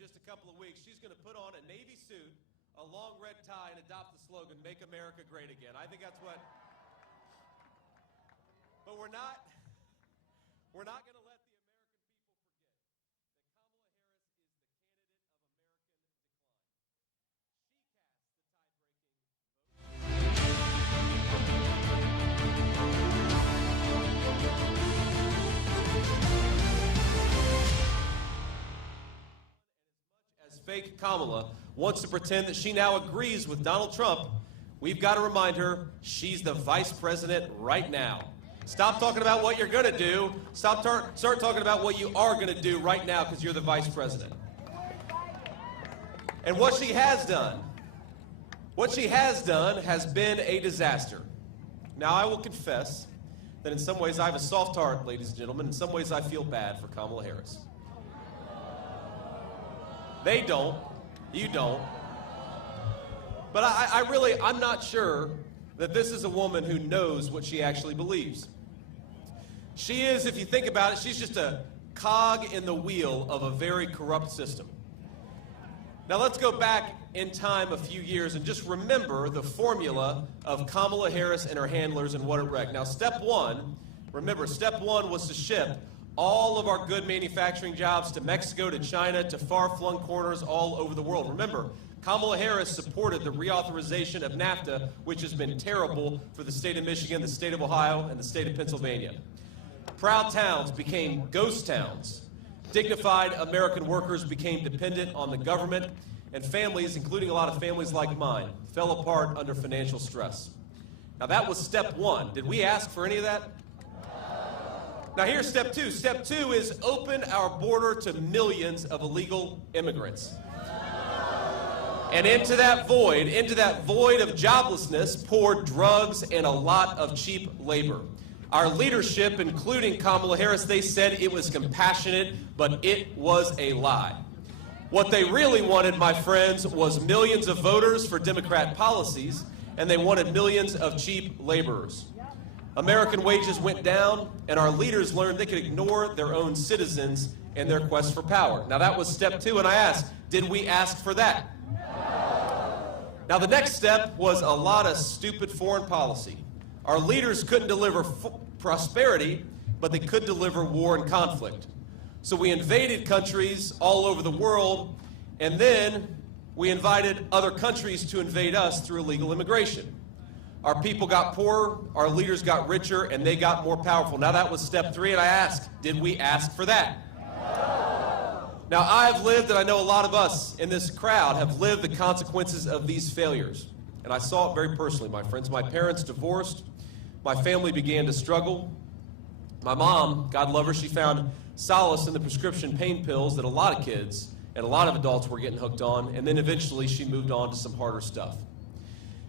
just a couple of weeks, she's going to put on a Navy suit, a long red tie, and adopt the slogan, "Make America Great Again." I think that's what... But we're not going to let the American fake Kamala wants to pretend that she now agrees with Donald Trump, we've got to remind her she's the vice president right now. Stop talking about what you're going to do. Start talking about what you are going to do right now because you're the vice president. And what she has done has been a disaster. Now, I will confess that in some ways I have a soft heart, ladies and gentlemen. In some ways I feel bad for Kamala Harris. They don't. You don't. But I'm not sure that this is a woman who knows what she actually believes. She is, if you think about it, she's just a cog in the wheel of a very corrupt system. Now let's go back in time a few years and just remember the formula of Kamala Harris and her handlers and what it wrecked. Now step one was to ship all of our good manufacturing jobs to Mexico, to China, to far-flung corners all over the world. Remember, Kamala Harris supported the reauthorization of NAFTA, which has been terrible for the state of Michigan, the state of Ohio, and the state of Pennsylvania. Proud towns became ghost towns. Dignified American workers became dependent on the government, and families, including a lot of families like mine, fell apart under financial stress. Now that was step one. Did we ask for any of that? Now here's step two. Step two is open our border to millions of illegal immigrants. And into that void of joblessness, poured drugs and a lot of cheap labor. Our leadership, including Kamala Harris, they said it was compassionate, but it was a lie. What they really wanted, my friends, was millions of voters for Democrat policies, and they wanted millions of cheap laborers. American wages went down, and our leaders learned they could ignore their own citizens in their quest for power. Now that was step two, and I asked, did we ask for that? Now the next step was a lot of stupid foreign policy. Our leaders couldn't deliver prosperity, but they could deliver war and conflict. So we invaded countries all over the world, and then we invited other countries to invade us through illegal immigration. Our people got poorer, our leaders got richer, and they got more powerful. Now that was step three, and I asked, did we ask for that? Now I've lived, and I know a lot of us in this crowd have lived the consequences of these failures. And I saw it very personally, my friends. My parents divorced. My family began to struggle. My mom, God love her, she found solace in the prescription pain pills that a lot of kids and a lot of adults were getting hooked on, and then eventually she moved on to some harder stuff.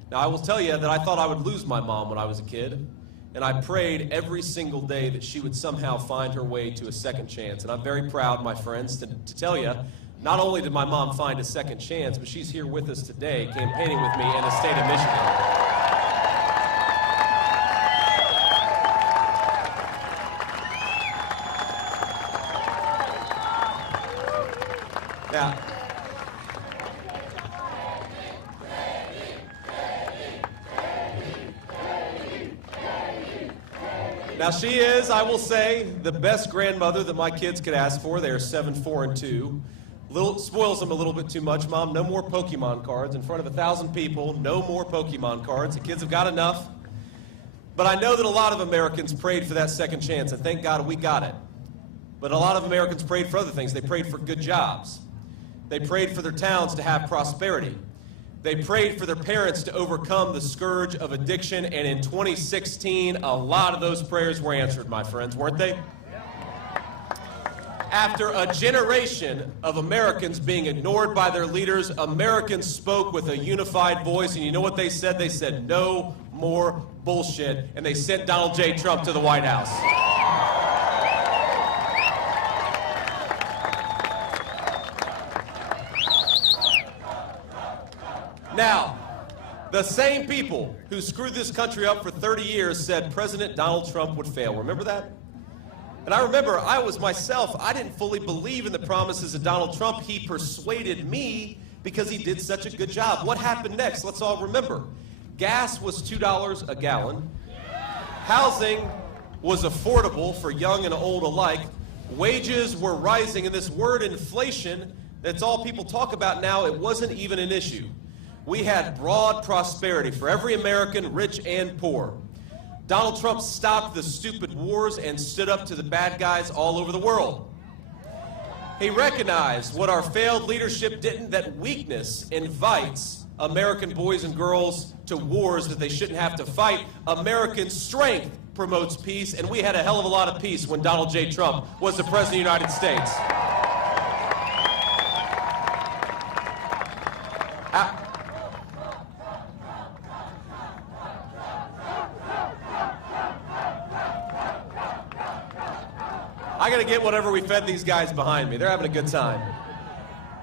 Now I will tell you that I thought I would lose my mom when I was a kid, and I prayed every single day that she would somehow find her way to a second chance. And I'm very proud, my friends, to tell you, not only did my mom find a second chance, but she's here with us today campaigning with me in the state of Michigan. Now she is, I will say, the best grandmother that my kids could ask for. They are 7, 4, and 2. Spoils them a little bit too much. Mom, no more Pokemon cards in front of 1,000 people. No more Pokemon cards. The kids have got enough. But I know that a lot of Americans prayed for that second chance, and thank God we got it. But a lot of Americans prayed for other things. They prayed for good jobs. They prayed for their towns to have prosperity. They prayed for their parents to overcome the scourge of addiction, and in 2016, a lot of those prayers were answered, my friends, weren't they? After a generation of Americans being ignored by their leaders, Americans spoke with a unified voice, and you know what they said? They said, no more bullshit, and they sent Donald J. Trump to the White House. Now, the same people who screwed this country up for 30 years said President Donald Trump would fail. Remember that? And I remember I was myself, I didn't fully believe in the promises of Donald Trump. He persuaded me because he did such a good job. What happened next? Let's all remember. Gas was $2 a gallon. Housing was affordable for young and old alike. Wages were rising, and this word inflation, that's all people talk about now, it wasn't even an issue. We had broad prosperity for every American, rich and poor. Donald Trump stopped the stupid wars and stood up to the bad guys all over the world. He recognized what our failed leadership didn't, that weakness invites American boys and girls to wars that they shouldn't have to fight. American strength promotes peace, and we had a hell of a lot of peace when Donald J. Trump was the President of the United States. I gotta get whatever we fed these guys behind me. They're having a good time.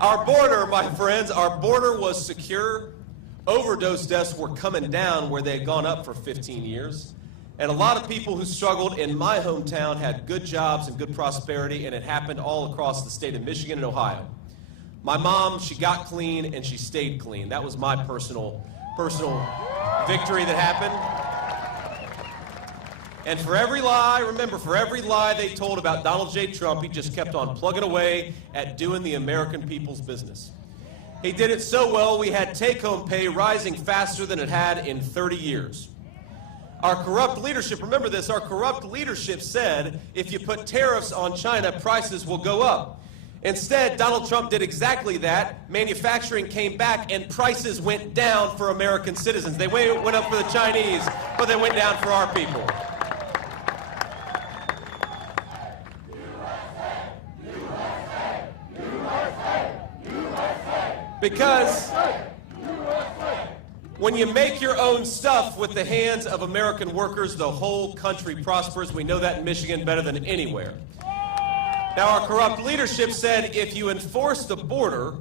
Our border, my friends, our border was secure. Overdose deaths were coming down where they had gone up for 15 years. And a lot of people who struggled in my hometown had good jobs and good prosperity, and it happened all across the state of Michigan and Ohio. My mom, she got clean and she stayed clean. That was my personal victory that happened. And for every lie, remember, for every lie they told about Donald J. Trump, he just kept on plugging away at doing the American people's business. He did it so well, we had take-home pay rising faster than it had in 30 years. Our corrupt leadership, remember this, our corrupt leadership said, if you put tariffs on China, prices will go up. Instead, Donald Trump did exactly that. Manufacturing came back and prices went down for American citizens. They went up for the Chinese, but they went down for our people. Because when you make your own stuff with the hands of American workers, the whole country prospers. We know that in Michigan better than anywhere. Now, our corrupt leadership said if you enforce the border,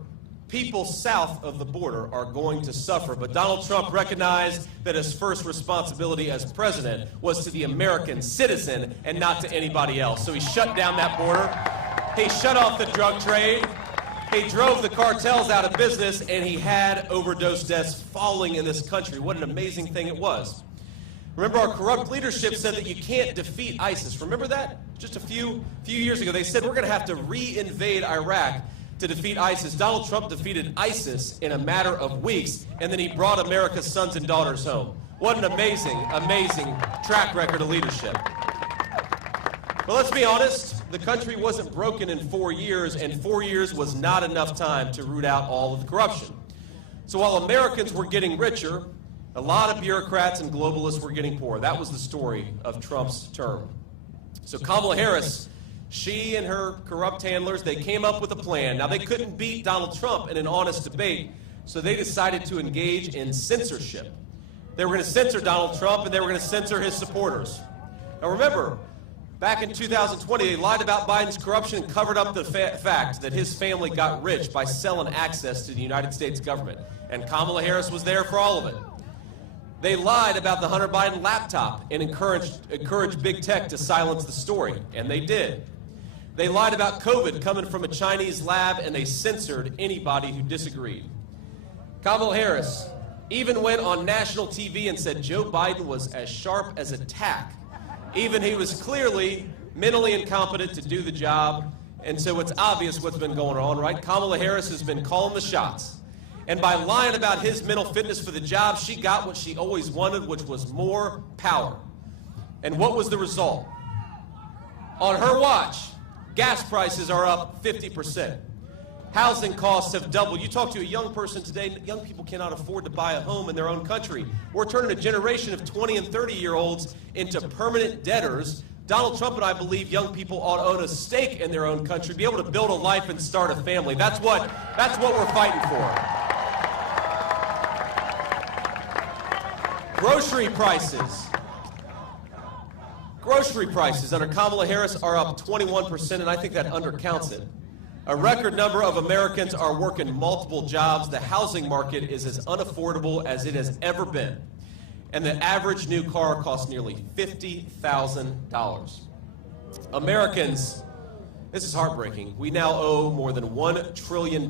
people south of the border are going to suffer. But Donald Trump recognized that his first responsibility as president was to the American citizen and not to anybody else. So he shut down that border. He shut off the drug trade. He drove the cartels out of business, and he had overdose deaths falling in this country. What an amazing thing it was. Remember, our corrupt leadership said that you can't defeat ISIS. Remember that? Just a few years ago, they said we're going to have to re-invade Iraq to defeat ISIS. Donald Trump defeated ISIS in a matter of weeks, and then he brought America's sons and daughters home. What an amazing, amazing track record of leadership. But let's be honest, the country wasn't broken in 4 years, and 4 years was not enough time to root out all of the corruption. So while Americans were getting richer, a lot of bureaucrats and globalists were getting poorer. That was the story of Trump's term. So Kamala Harris, she and her corrupt handlers, they came up with a plan. Now, they couldn't beat Donald Trump in an honest debate, so they decided to engage in censorship. They were going to censor Donald Trump, and they were going to censor his supporters. Now, remember, back in 2020, they lied about Biden's corruption and covered up the fact that his family got rich by selling access to the United States government. And Kamala Harris was there for all of it. They lied about the Hunter Biden laptop and encouraged big tech to silence the story, and they did. They lied about COVID coming from a Chinese lab, and they censored anybody who disagreed. Kamala Harris even went on national TV and said Joe Biden was as sharp as a tack. Even he was clearly mentally incompetent to do the job, and so it's obvious what's been going on, right? Kamala Harris has been calling the shots. And by lying about his mental fitness for the job, she got what she always wanted, which was more power. And what was the result? On her watch, gas prices are up 50%. Housing costs have doubled. You talk to a young person today, young people cannot afford to buy a home in their own country. We're turning a generation of 20 and 30-year-olds into permanent debtors. Donald Trump and I believe young people ought to own a stake in their own country, be able to build a life and start a family. That's what we're fighting for. Grocery prices under Kamala Harris are up 21%, and I think that undercounts it. A record number of Americans are working multiple jobs. The housing market is as unaffordable as it has ever been. And the average new car costs nearly $50,000. Americans, this is heartbreaking. We now owe more than $1 trillion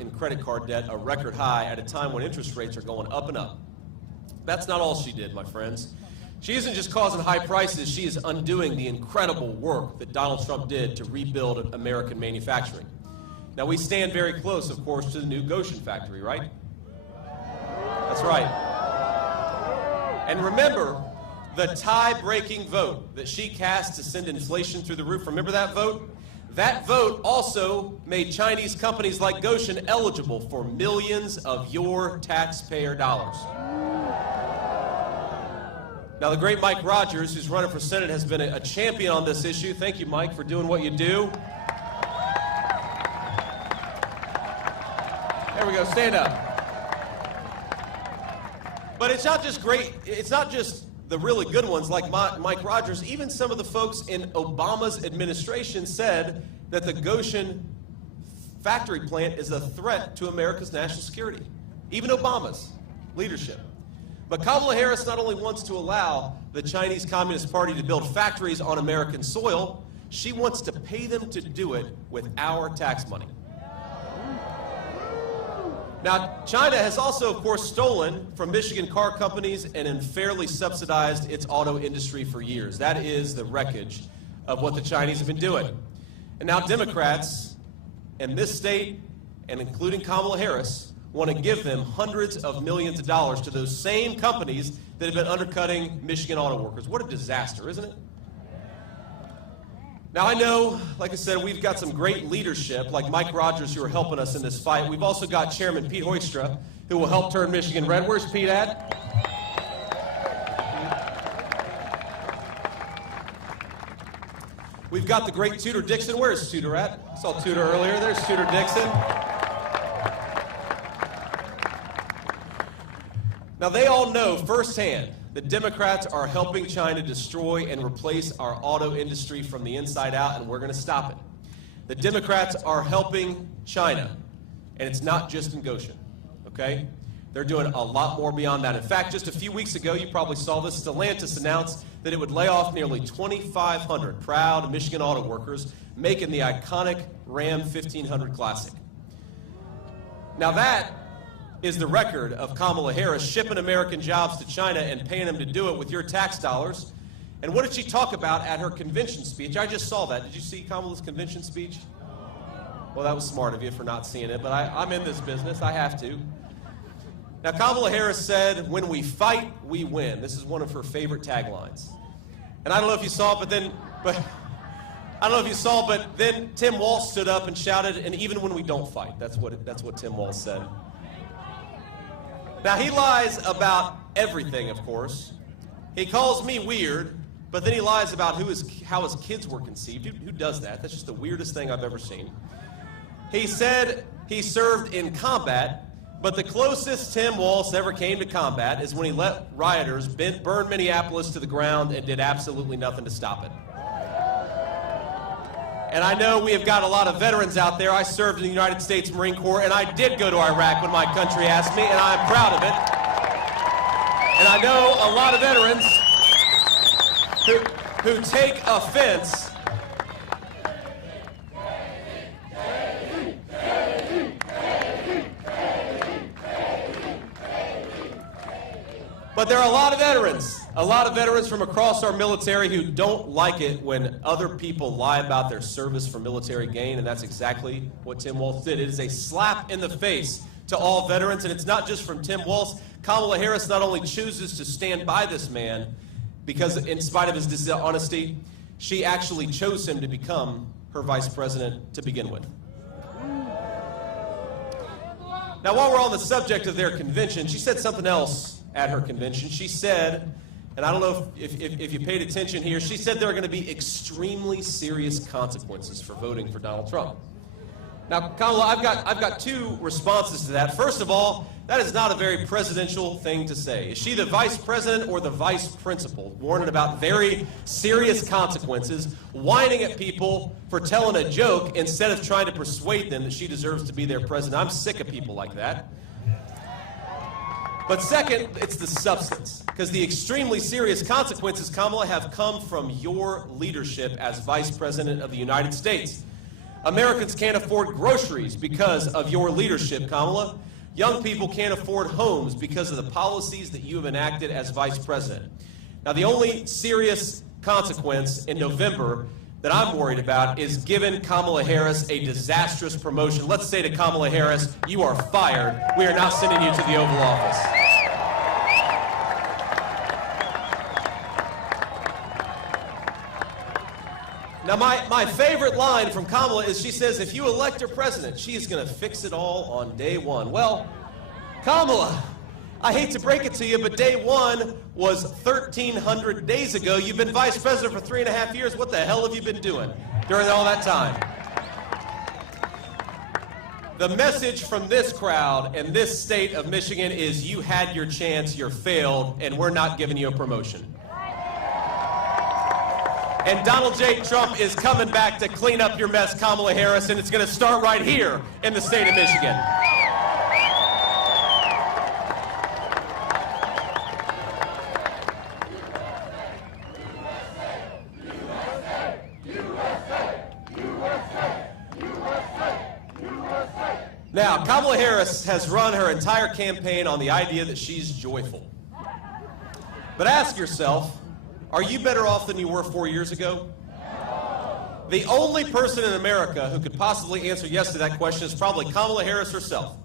in credit card debt, a record high at a time when interest rates are going up and up. That's not all she did, my friends. She isn't just causing high prices, she is undoing the incredible work that Donald Trump did to rebuild American manufacturing. Now, we stand very close, of course, to the new Gotion factory, right? That's right. And remember the tie-breaking vote that she cast to send inflation through the roof. Remember that vote? That vote also made Chinese companies like Gotion eligible for millions of your taxpayer dollars. Now, the great Mike Rogers, who's running for Senate, has been a champion on this issue. Thank you, Mike, for doing what you do. There we go, stand up. But it's not just great, it's not just the really good ones like Mike Rogers. Even some of the folks in Obama's administration said that the Gotion factory plant is a threat to America's national security. Even Obama's leadership. But Kamala Harris not only wants to allow the Chinese Communist Party to build factories on American soil, she wants to pay them to do it with our tax money. Now, China has also, of course, stolen from Michigan car companies and unfairly subsidized its auto industry for years. That is the wreckage of what the Chinese have been doing. And now Democrats in this state, and including Kamala Harris, want to give them hundreds of millions of dollars to those same companies that have been undercutting Michigan auto workers. What a disaster, isn't it? Now, I know, like I said, we've got some great leadership, like Mike Rogers, who are helping us in this fight. We've also got Chairman Pete Hoekstra, who will help turn Michigan red. Where's Pete at? We've got the great Tudor Dixon. Where's Tudor at? I saw Tudor earlier. There's Tudor Dixon. Now, they all know firsthand that Democrats are helping China destroy and replace our auto industry from the inside out, and we're going to stop it. The Democrats are helping China, and it's not just in Gotion, okay? They're doing a lot more beyond that. In fact, just a few weeks ago, you probably saw this, Stellantis announced that it would lay off nearly 2,500 proud Michigan auto workers, making the iconic Ram 1500 Classic. Now that is the record of Kamala Harris shipping American jobs to China and paying them to do it with your tax dollars. And what did she talk about at her convention speech? I just saw that. Did you see Kamala's convention speech? Well, that was smart of you for not seeing it, but I'm in this business. I have to. Now, Kamala Harris said, "When we fight, we win." This is one of her favorite taglines. And I don't know if you saw it, but then Tim Walz stood up and shouted, "And even when we don't fight." That's what Tim Walz said. Now, he lies about everything, of course. He calls me weird, but then he lies about how his kids were conceived. Who does that? That's just the weirdest thing I've ever seen. He said he served in combat, but the closest Tim Walz ever came to combat is when he let rioters burn Minneapolis to the ground and did absolutely nothing to stop it. And I know we have got a lot of veterans out there. I served in the United States Marine Corps, and I did go to Iraq when my country asked me, and I'm proud of it. And I know a lot of veterans who take offense but there are a lot of veterans from across our military who don't like it when other people lie about their service for military gain, and that's exactly what Tim Walz did. It is a slap in the face to all veterans, and it's not just from Tim Walz. Kamala Harris not only chooses to stand by this man, because in spite of his dishonesty, she actually chose him to become her vice president to begin with. Now, while we're on the subject of their convention, she said something else at her convention. She said, and I don't know if you paid attention here, she said there are going to be extremely serious consequences for voting for Donald Trump. Now, Kamala, I've got two responses to that. First of all, that is not a very presidential thing to say. Is she the vice president or the vice principal, warning about very serious consequences, whining at people for telling a joke instead of trying to persuade them that she deserves to be their president? I'm sick of people like that. But second, it's the substance, because the extremely serious consequences, Kamala, have come from your leadership as Vice President of the United States. Americans can't afford groceries because of your leadership, Kamala. Young people can't afford homes because of the policies that you have enacted as Vice President. Now, the only serious consequence in November that I'm worried about is giving Kamala Harris a disastrous promotion. Let's say to Kamala Harris, you are fired. We are not sending you to the Oval Office. Now, my favorite line from Kamala is she says, if you elect her president, she is going to fix it all on day one. Well, Kamala, I hate to break it to you, but day one was 1,300 days ago. You've been vice president for 3.5 years. What the hell have you been doing during all that time? The message from this crowd and this state of Michigan is you had your chance, you failed, and we're not giving you a promotion. And Donald J. Trump is coming back to clean up your mess, Kamala Harris, and it's going to start right here in the state of Michigan. Now, Kamala Harris has run her entire campaign on the idea that she's joyful. But ask yourself, are you better off than you were 4 years ago? The only person in America who could possibly answer yes to that question is probably Kamala Harris herself.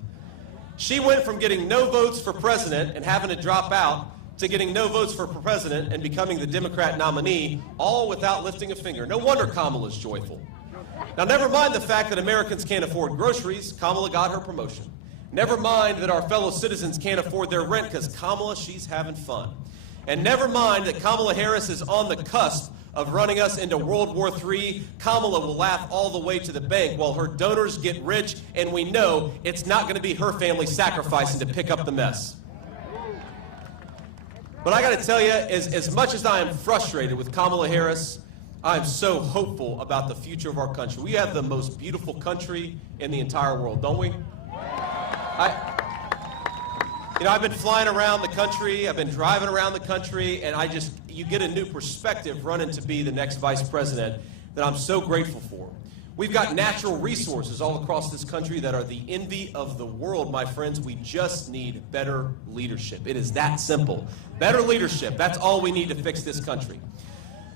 She went from getting no votes for president and having to drop out to getting no votes for president and becoming the Democrat nominee, all without lifting a finger. No wonder Kamala's joyful. Now, never mind the fact that Americans can't afford groceries. Kamala got her promotion. Never mind that our fellow citizens can't afford their rent because Kamala, she's having fun. And never mind that Kamala Harris is on the cusp of running us into World War III. Kamala will laugh all the way to the bank while her donors get rich, and we know it's not going to be her family sacrificing to pick up the mess. But I got to tell you, as much as I am frustrated with Kamala Harris, I'm so hopeful about the future of our country. We have the most beautiful country in the entire world, don't we? I've been flying around the country, I've been driving around the country, and you get a new perspective running to be the next vice president that I'm so grateful for. We've got natural resources all across this country that are the envy of the world, my friends. We just need better leadership. It is that simple. Better leadership, that's all we need to fix this country.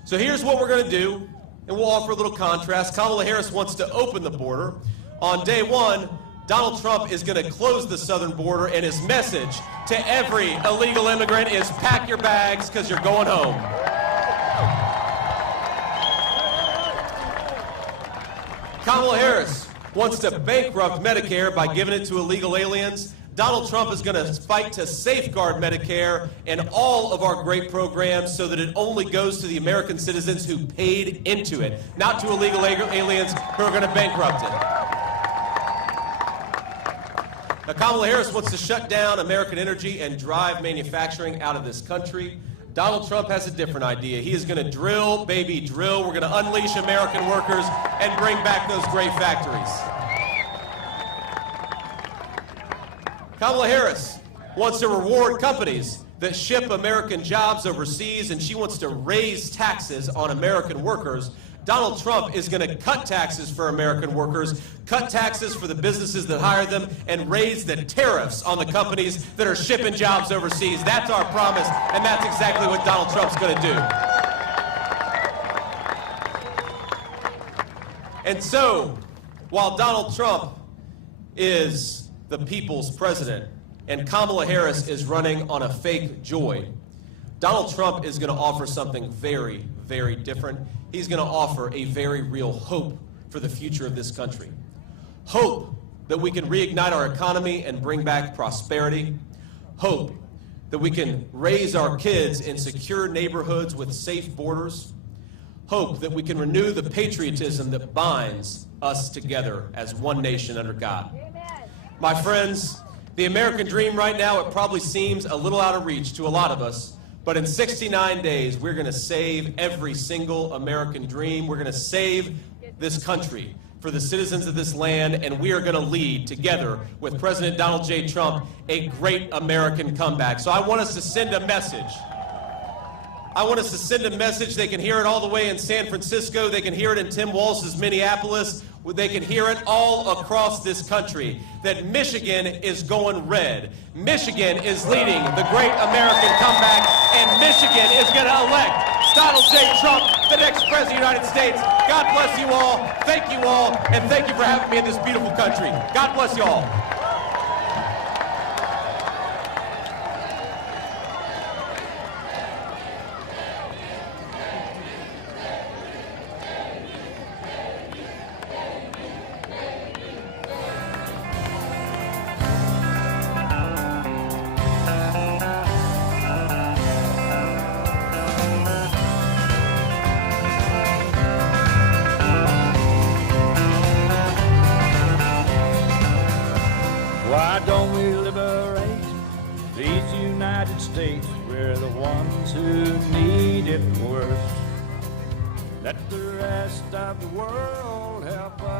So here's what we're going to do, and we'll offer a little contrast. Kamala Harris wants to open the border. On day one, Donald Trump is going to close the southern border, and his message to every illegal immigrant is pack your bags because you're going home. Kamala Harris wants to bankrupt Medicare by giving it to illegal aliens. Donald Trump is going to fight to safeguard Medicare and all of our great programs so that it only goes to the American citizens who paid into it, not to illegal aliens who are going to bankrupt it. Now, Kamala Harris wants to shut down American energy and drive manufacturing out of this country. Donald Trump has a different idea. He is going to drill, baby, drill. We're going to unleash American workers and bring back those great factories. Kamala Harris wants to reward companies that ship American jobs overseas, and she wants to raise taxes on American workers. Donald Trump is going to cut taxes for American workers, cut taxes for the businesses that hire them, and raise the tariffs on the companies that are shipping jobs overseas. That's our promise, and that's exactly what Donald Trump's going to do. And so, while Donald Trump is the people's president and Kamala Harris is running on a fake joy, Donald Trump is going to offer something very, very different. He's going to offer a very real hope for the future of this country. Hope that we can reignite our economy and bring back prosperity. Hope that we can raise our kids in secure neighborhoods with safe borders. Hope that we can renew the patriotism that binds us together as one nation under God. My friends, the American dream right now, it probably seems a little out of reach to a lot of us. But in 69 days, we're going to save every single American dream. We're going to save this country for the citizens of this land, and we are going to lead, together with President Donald J. Trump, a great American comeback. So I want us to send a message. I want us to send a message. They can hear it all the way in San Francisco. They can hear it in Tim Walz's Minneapolis. They can hear it all across this country, that Michigan is going red. Michigan is leading the great American comeback, and Michigan is going to elect Donald J. Trump, the next president of the United States. God bless you all, and thank you for having me in this beautiful country. God bless you all. Why don't we liberate these United States? We're the ones who need it worst. Let the rest of the world help us.